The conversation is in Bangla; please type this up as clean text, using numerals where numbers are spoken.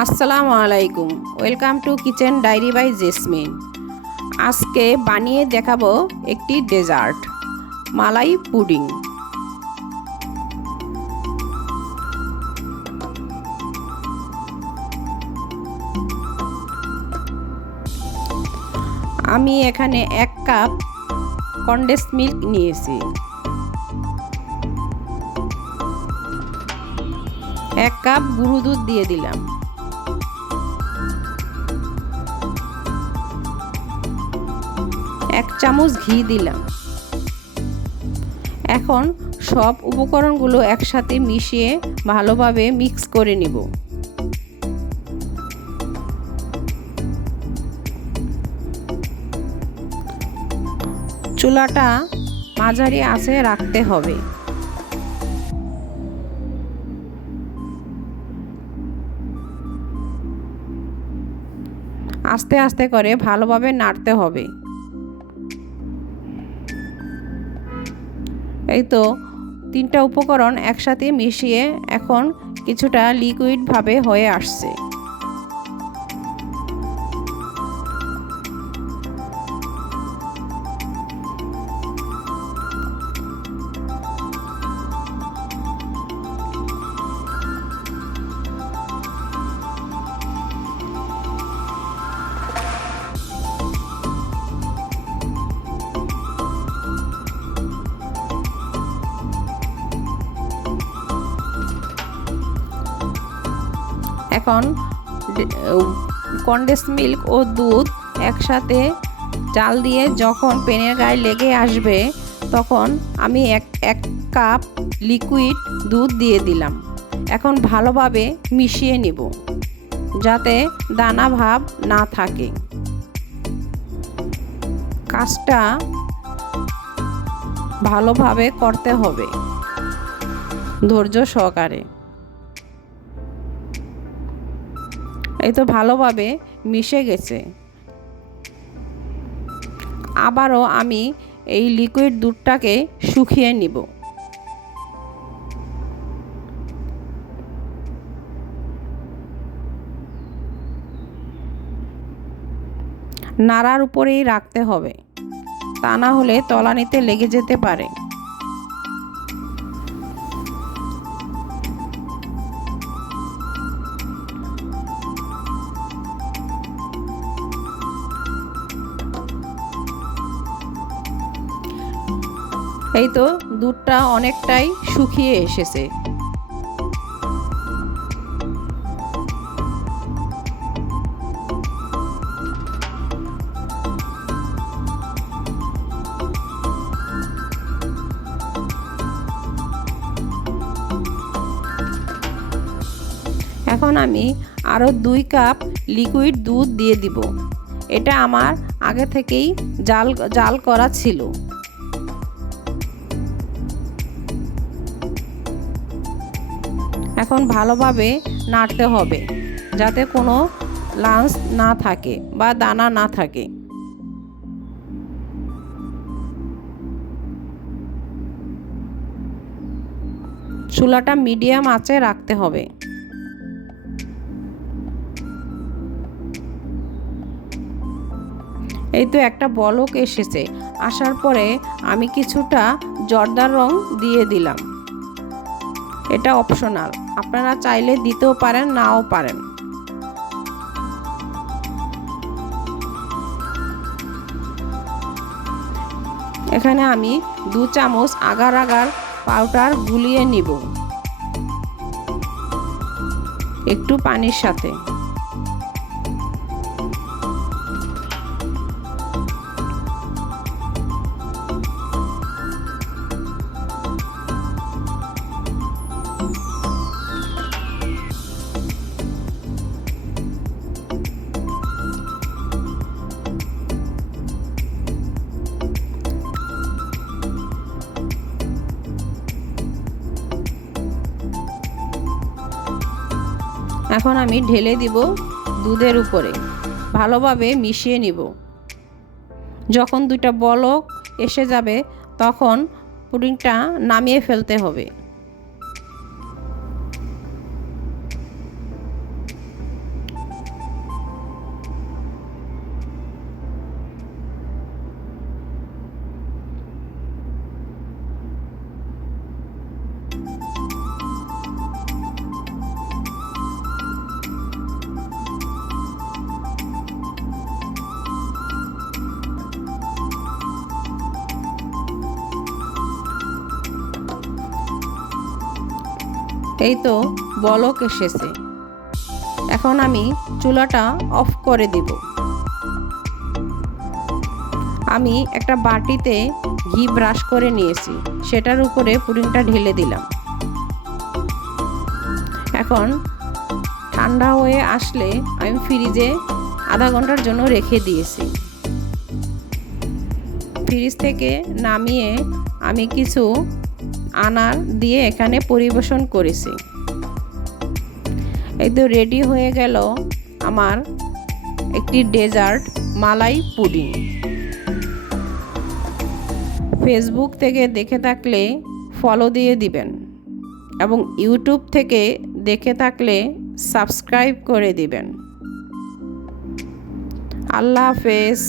আসসালামু আলাইকুম, welcome to kitchen diary by Jasmine. আজকে বানিয়ে দেখাবো একটি ডেজার্ট, মালাই পুডিং। আমি এখানে 1 কাপ কনডেন্স মিল্ক নিয়েছি, 1 কাপ গুঁড়ো দুধ দিয়ে দিলাম, 1 চামচ ঘি দিলাম। এখন সব উপকরণগুলো একসাথে মিশিয়ে ভালোভাবে মিক্স করে নিব। চুলাটা মাঝারি আঁচে রাখতে হবে। আস্তে আস্তে করে ভালোভাবে নাড়তে হবে। এই তো 3টা উপকরণ একসাথে মিশিয়ে এখন কিছুটা লিকুইড ভাবে হয়ে আসছে। এখন কনডেন্স মিল্ক ও দুধ একসাথে জাল দিয়ে যখন প্যানের গায়ে লেগে আসবে তখন আমি এক কাপ লিকুইড দুধ দিয়ে দিলাম। এখন ভালোভাবে মিশিয়ে নেব যাতে দানা ভাব না থাকে। কাজটা ভালোভাবে করতে হবে, ধৈর্য সহকারে। এই তো ভালোভাবে মিশে গেছে। আবারও আমি এই লিকুইড দুধটাকে শুকিয়ে নিব। নাড়ার উপরেই রাখতে হবে, তা না হলে তলানিতে লেগে যেতে পারে। এই তো দুধটা অনেকটাই শুকিয়ে এসেছে। এখন আমি আরও 2 কাপ লিকুইড দুধ দিয়ে দিব। এটা আমার আগে থেকেই জাল করা ছিল। এখন ভালোভাবে নাড়তে হবে যাতে কোনো লাম্পস না থাকে বা দানা না থাকে। চুলাটা মিডিয়াম আঁচে রাখতে হবে। এই তো একটা বলক এসেছে। আসার পরে আমি কিছুটা জর্দার রং দিয়ে দিলাম। এটা অপশনাল, আপনারা চাইলে দিতেও পারেন, নাও পারেন। এখানে আমি 2 চামচ আগার আগার পাউডার গুলিয়ে নিব একটু পানির সাথে। এখন আমি ঢেলে দিব দুধের উপরে, ভালোভাবে মিশিয়ে নিব। যখন 2টা বলক এসে যাবে তখন পুডিংটা নামিয়ে ফেলতে হবে। এই তো বলক এসেছে। এখন আমি চুলাটা অফ করে দেব। আমি একটা বাটিতে ঘি ব্রাশ করে নিয়েছি, সেটার উপরে পুডিংটা ঢেলে দিলাম। এখন ঠান্ডা হয়ে আসলে আমি ফ্রিজে আধা ঘন্টার জন্য রেখে দিয়েছি। ফ্রিজ থেকে নামিয়ে আমি কিছু আনার দিয়ে এখানে পরিবেশন করেছি। এই তো রেডি হয়ে গেল আমার একটি ডেজার্ট মালাই পুডিং। ফেসবুক থেকে দেখে থাকলে ফলো দিয়ে দিবেন এবং ইউটিউব থেকে দেখে থাকলে সাবস্ক্রাইব করে দিবেন। আল্লাহ হাফেজ।